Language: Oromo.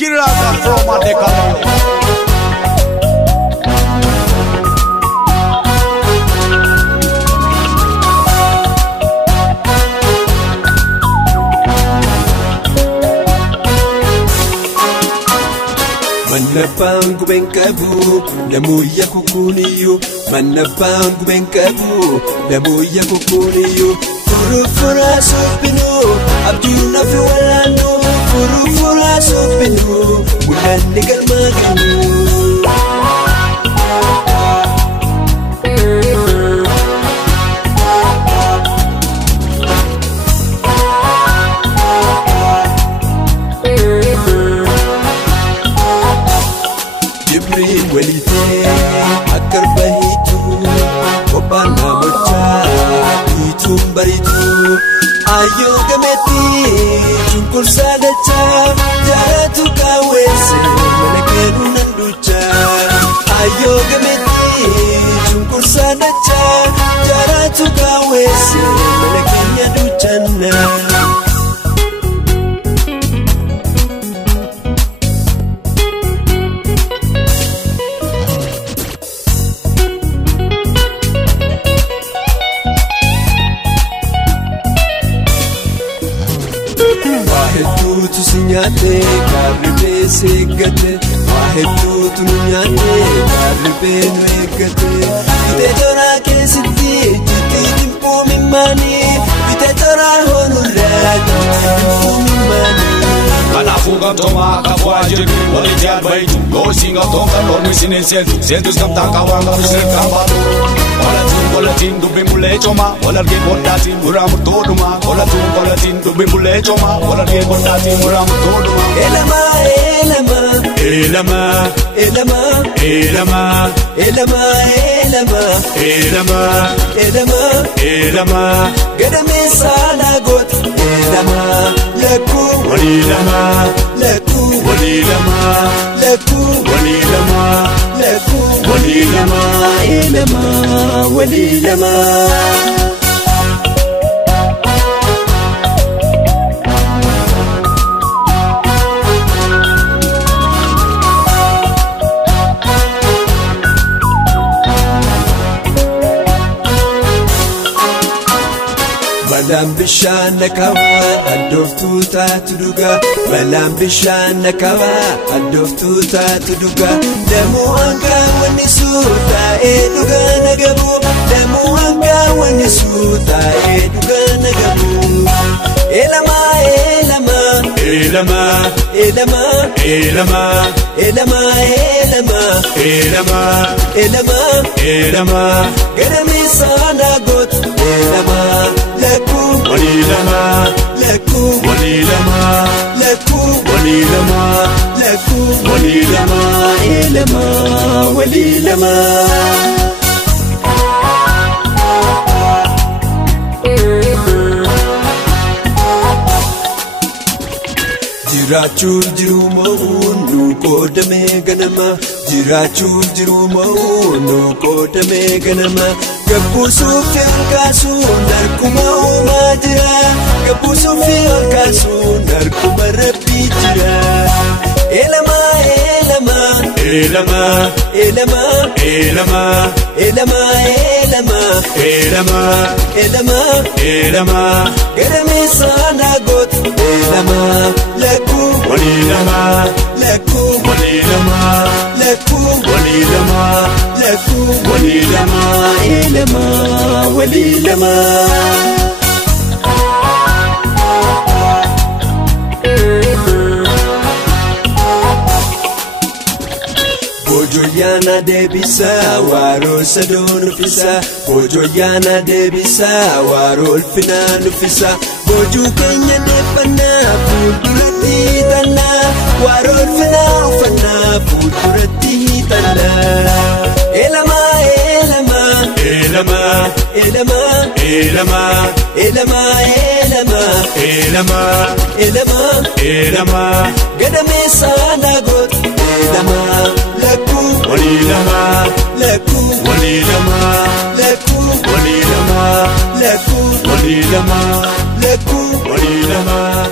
Chiraga from Adekalo. Manapangu benkabu, namuya kukuniyo. Manapangu benkabu, namuya kukuniyo. Furufura supinu, abduna fiwalano. Furufura supinu, mulani kalmaginu. Walite akarbahitu kopana mocha itum baritu ayo gameti chungkul sadacha jaratu kawese manakenu nanducha ayo gameti chungkul sadacha jaratu kawese manakenya duchana. Wahetutu sinyate karibe segate wahetutu nyate karibe nuegate bitetora kesiti jiti timpo mimani bitetora honura timpo mimani Kanafuga toma kawaje wale jabai go singa toma lormi sinense sentus kamta kawanga usir kabalo wala tin dubi mule choma wala ge bondati muram toduma wala tin dubi mule choma wala ge bondati muram toduma elama elama elama elama elama elama elama elama elama gedame sana got elama leku walilama leku walilama leku walilama leku walilama elama walilama. Malam bishan nakawa adoftu tatuduga malam bishan nakawa adoftu tatuduga demu anga wanisuta eduga nagabu demu anga wanisuta eduga nagabu elama elama elama elama elama elama elama elama elama elama gedami sana got elama leku walilama leku walilama leku walilama leku walilama elama walilama. Jirachur jirumo nu kodame ganama jirachur jirumo nu kodame ganama gabusu fil kasu narkuma umajira gabusu fil kasu narkuma rabbi jira elama elama elama elama elama elama elama elama elama elama gedame sana got elama leku walilama leku walilama leku walilama leku walilama elama walilama. Bojoyana debisa waro sadon fisa Bojoyana debisa waro fina nufisa Boju kenya nefana fuldurati tana waro fina ufana fuldurati tana elama elama elama elama elama elama elama elama elama elama gedame sana got elama leku walilama leku walilama leku walilama leku walilama leku walilama